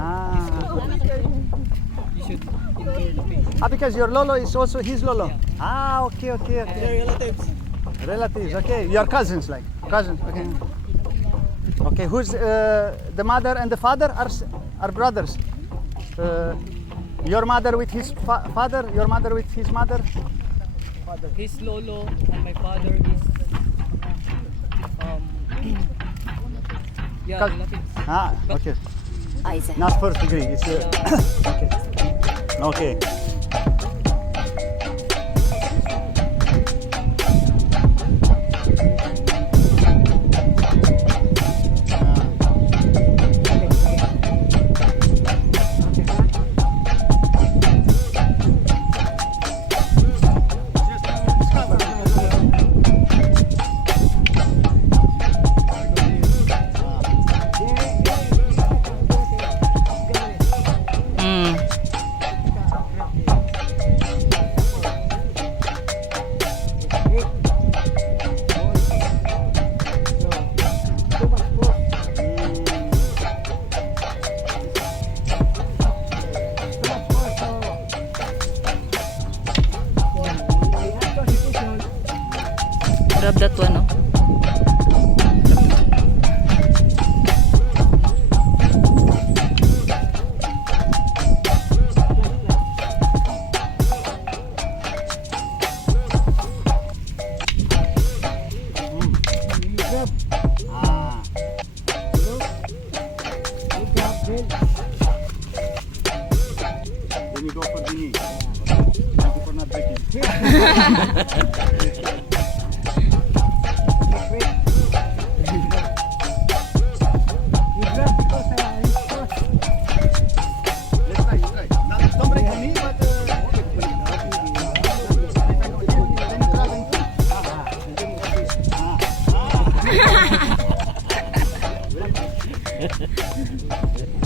Ah. You should endure the pain. Ah, because your lolo is also his lolo. Yeah. Ah, okay, okay, okay. They're relatives. Relatives, okay. Your cousins, like cousins. Okay. Okay. Who's the mother and the father are brothers? Your mother with his father. Your mother with his mother. His lolo and my father is yeah, Cous- relatives. Ah, okay. Isaac. Not first degree. It's okay. Okay. Mm. Grab that one, no? Ah. Then you go for the knee. Thank you for not breaking. Let's try, let's try. Don't break the knee, but then you grab and Ah.